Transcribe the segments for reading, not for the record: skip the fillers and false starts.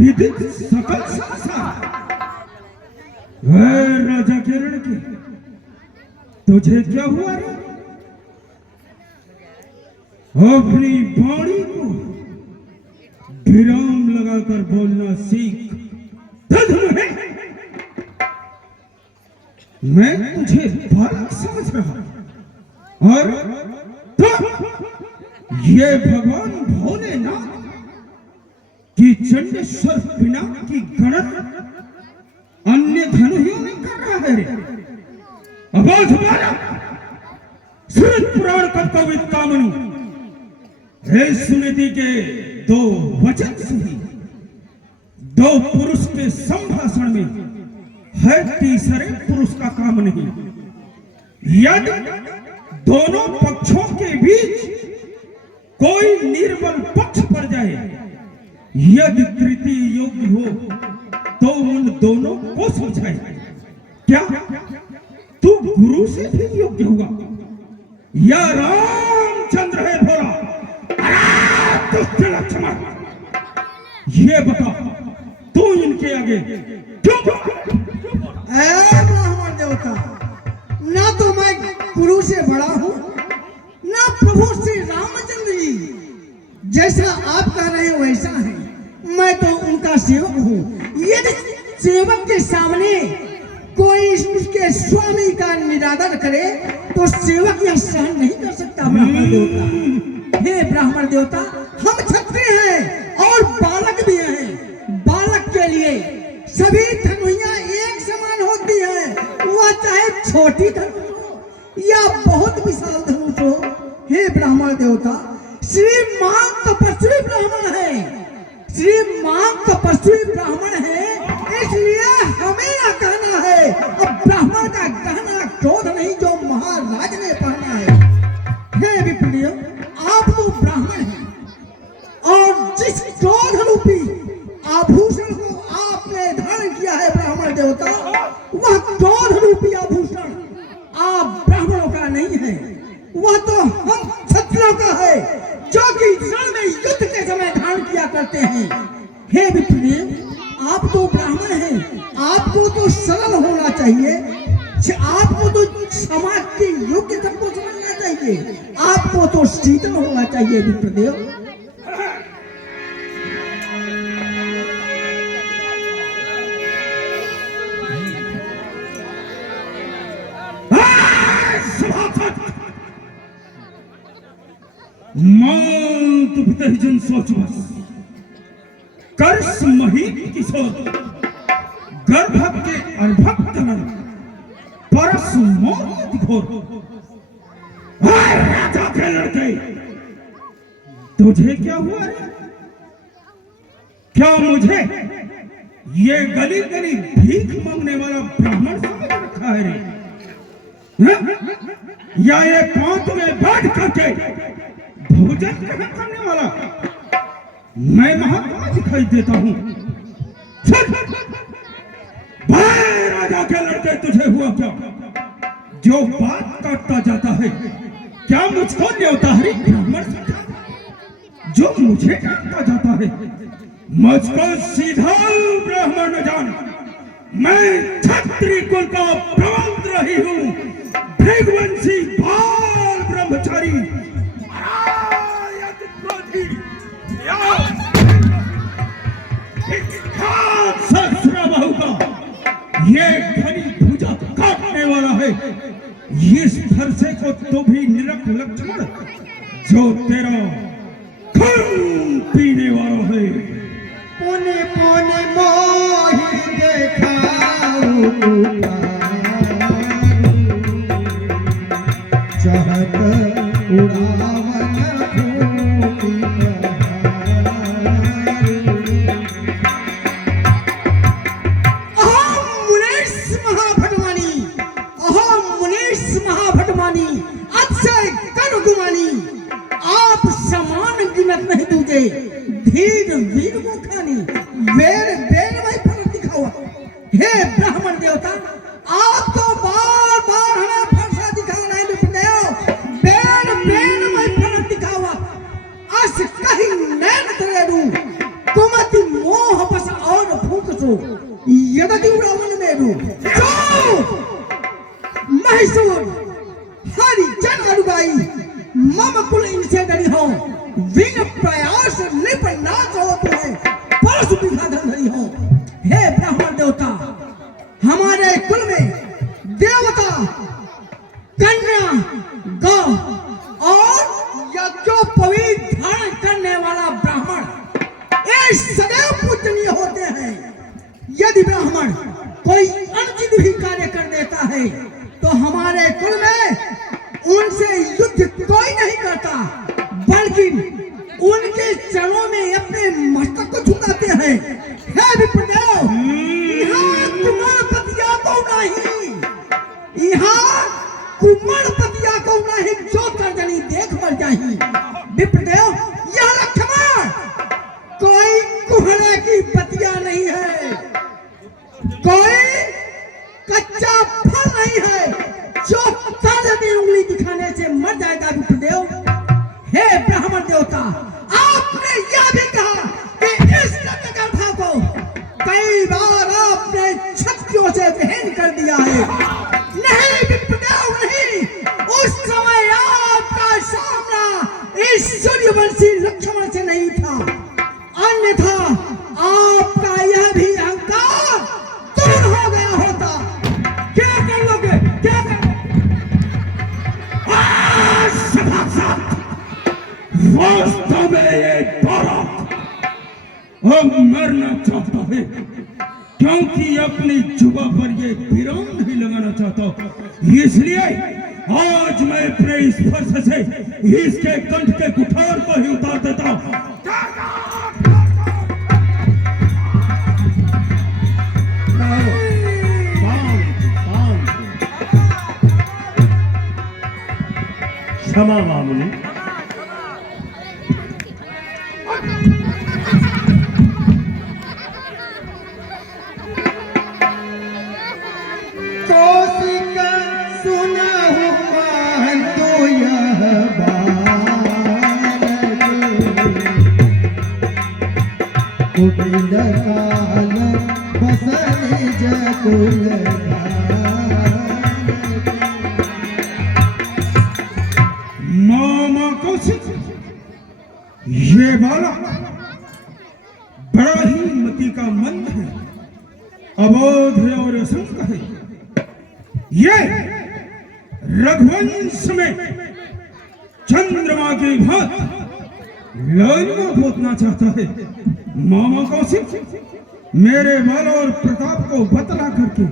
विदित सकल संसार। वह राजा किरण की तुझे क्या हुआ रे? अपनी वाणी को विराम लगाकर बोलना सीख। मैं तुझे बालक समझ रहा और ये भगवान भोलेनाथ की चंडेश्वर पिनाक की गणना अन्य धनुहियों में कर रहा है रे। अबोध बालक, श्रुत पुराण कर्तव्य कामनु हे सुनीति के दो वचन सुनी, दो पुरुष के संभाषण में है तीसरे पुरुष का काम नहीं। यदि दोनों पक्षों के बीच कोई निर्बल पक्ष पड़ जाए, यदि तृतीय योग्य हो तो उन दोनों को समझाए। क्या तू गुरु से भी योग्य होगा या रामचंद्र है भोला? दुष्ट लक्ष्मण, ये बता तू इनके आगे क्यों? ब्राह्मण देवता, ना तो मैं गुरु से बड़ा हूँ, ना प्रभु श्री रामचंद्र जी जैसा आप कह रहे हैं वैसा है। मैं तो उनका सेवक हूँ। यदि सेवक के सामने कोई उसके स्वामी का निरादर करे तो सेवक यह सहन नहीं कर सकता। ब्राह्मण देवता, हे ब्राह्मण देवता, हम क्षत्रिय हैं और बालक भी हैं। बालक के लिए सभी धनुइयां एक समान होती हैं, वह चाहे छोटी धनुष हो या बहुत विशाल धनुष हो। हे ब्राह्मण देवता, श्रीमान तपस्वी ब्राह्मण है, श्रीमान तपस्वी ब्राह्मण है, इसलिए हमें यह कहना है। अब ब्राह्मण का गहना क्रोध नहीं जो महाराज ने पहना है। हे विप्रिय, आप तो ब्राह्मण हैं और जिस क्रोध रूपी आभूषण को आपने धारण किया है ब्राह्मण देवता, वह क्रोध रूपी आभूषण आप ब्राह्मणों का नहीं है, वह तो हम क्षत्रियों का है जो कि रण में युद्ध के समय धारण किया करते हैं। हे विप्रिय, आप तो ब्राह्मण हैं, आपको तो सरल होना चाहिए, आपको तो समाज के योग्य सबको समझना चाहिए, आपको तो शीतल होना चाहिए। विप्रदेव, मात पितरजन सोच बस, कर्ष महित किशोर, गर्भक के अर्भक तनन, परस मोहित घोर। राजा के लड़के, तुझे क्या हुआ रे? क्या मुझे ये गली गली भीख मांगने वाला ब्राह्मण समझ रखा है रे? या ये पांच में बैठ करके भोजन करने वाला मैं महात्मा दिखाई देता हूं? भाई राजा के लड़के, तुझे हुआ क्या जो बात काटता जाता है? क्या मुझको न्योताहरी ब्राह्मण जो मुझे काटता जाता है? मुझको सीधा ब्राह्मण न जान, मैं क्षत्रिय कुल का प्रवंद्रही हूं, भृगवंशी बाल ब्रह्मचारी। ये घनी भुजा काटने वाला है, इस फरसे को तो भी निरख लक्ष्मण जो तेरा खून पीने वाला है। पुने पुने मोहि देखाऊ चाहत उड़ावन धीर वीर मुखानी वेर वेर में फर्क दिखाओ। हे ब्राह्मण देवता, आप तो बार बार हमें फर्क दिखा रहे हैं। वेर वेर में फर्क दिखाओ। अस कहीं नैन तेरे कुमति मोह बसा पुरुषो यदि रावण मेरो जो महिषूर हरि जन अनुबाई मम कुल इनसे डरी हो विन प्रयास लिप नाच हो तुम्हें परसु विभाधन धरी हो। हे ब्राह्मण देवता, हमारे कुल में देवता, कन्या, गौ और यज्ञोपवीत धारण करने वाला ब्राह्मण ये सदैव पूजनीय होते हैं। यदि ब्राह्मण कोई अनुचित भी कार्य कर देता है तो हमारे कुल में उनसे युद्ध कोई नहीं करता, बल्कि उनके चरणों में अपने मस्तक को झुकाते हैं। हे विप्रदेव, यहाँ कुमारपतिया को नहीं, यहाँ कुमारपतिया को नहीं, जो तर्जनी देख मर जाही। विप्रदेव, यह लक्ष्मण कोई कुहरे की पतिया नहीं है, कोई कच्चा फल नहीं है जो तर्जनी उंगली दिखाने से मर जाएगा। विप्रदेव, हे ब्राह्मण देवता, आपने यह भी कहा कि इस नटकथा को कई बार आपने छत्रियों से विहीन कर दिया है। नहीं विप्रदेव, नहीं, उस समय आपका सामना इस सूर्यवंशी लक्ष्मण से नहीं था, अन्यथा आपका यह भी अहंकार दूर हो गया होता। क्या कर लोगे, क्या कर वास्तव में ये बालक अब मरना चाहता है, क्योंकि अपनी जुबा पर ये विराम नहीं लगाना चाहता। इसलिए आज मैं अपने इस फर्श से इसके कंठ के कुठार को ही उतार देता हूं। क्षमा मामुनि। मामा कौशिक, ये बालक बड़ा ही मति का मंद है, अबोध है और असंग है। ये रघुवंश में चंद्रमा की भांति लालिमा पोतना चाहता है। मामा कौशिक, मेरे बल और प्रताप को बतला करके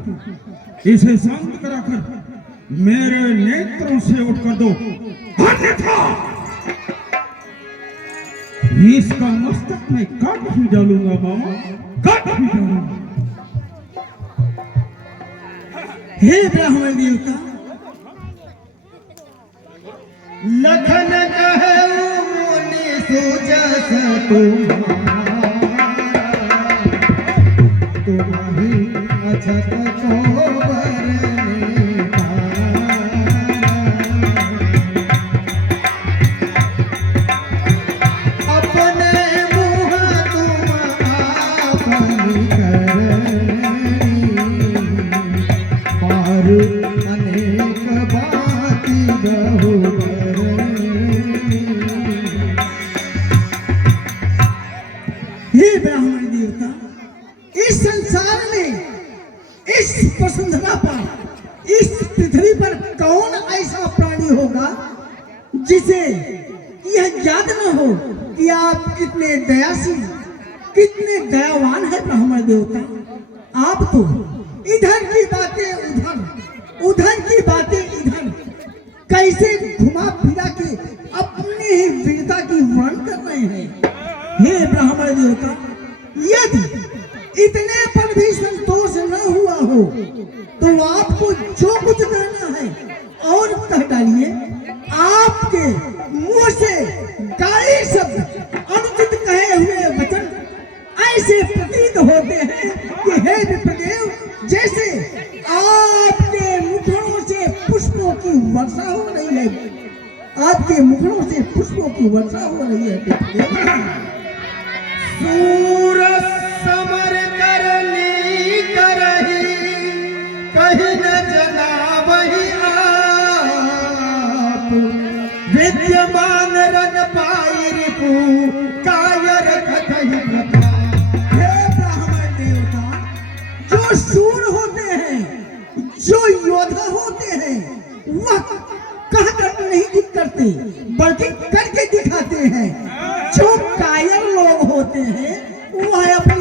इसे शांत कराकर मेरे नेत्रों से उठ कर दो, अन्यथा इसका मस्तक मैं काट ही डालूंगा। मामा, काट ही डालूंगा। हे ब्राह्मण देवता, लखन कहे मुनि सुजस तुम्हारी अछत को बरने अपने मुँह तुम आपनी करनी पार अनेक बाती बहु हे ब्राह्मण देवता, इस संसार में, इस वसुंधरा पर, इस पृथ्वी पर कौन ऐसा प्राणी होगा जिसे यह याद न हो कि आप कितने दयाशील, कितने दयावान है ब्राह्मण देवता। आप तो इधर की बातें उधर, उधर की बातें इधर, कैसे घुमा फिरा के अपनी ही वीरता की वर्णन कर रहे हैं। हे ब्राह्मण देवता, यदि इतने पर भी संतोष न हुआ हो तो आपको जो कुछ कहना है और कह डालिए। आपके मुंह से गाली शब्द, अनुचित कहे हुए वचन ऐसे प्रतीत होते हैं कि हे विप्रदेव, जैसे आपके मुखड़ों से पुष्पों की वर्षा हो रही है, आपके मुखड़ों से पुष्पों की वर्षा हो रही है। सूरज समर करने रान रन पाई रिपु कायर कथई कथा। हे ब्राह्मण देवता, जो शूर होते हैं, जो योद्धा होते हैं, वह कहकर नहीं करते बल्कि करके दिखाते हैं। जो कायर लोग होते हैं वह अपने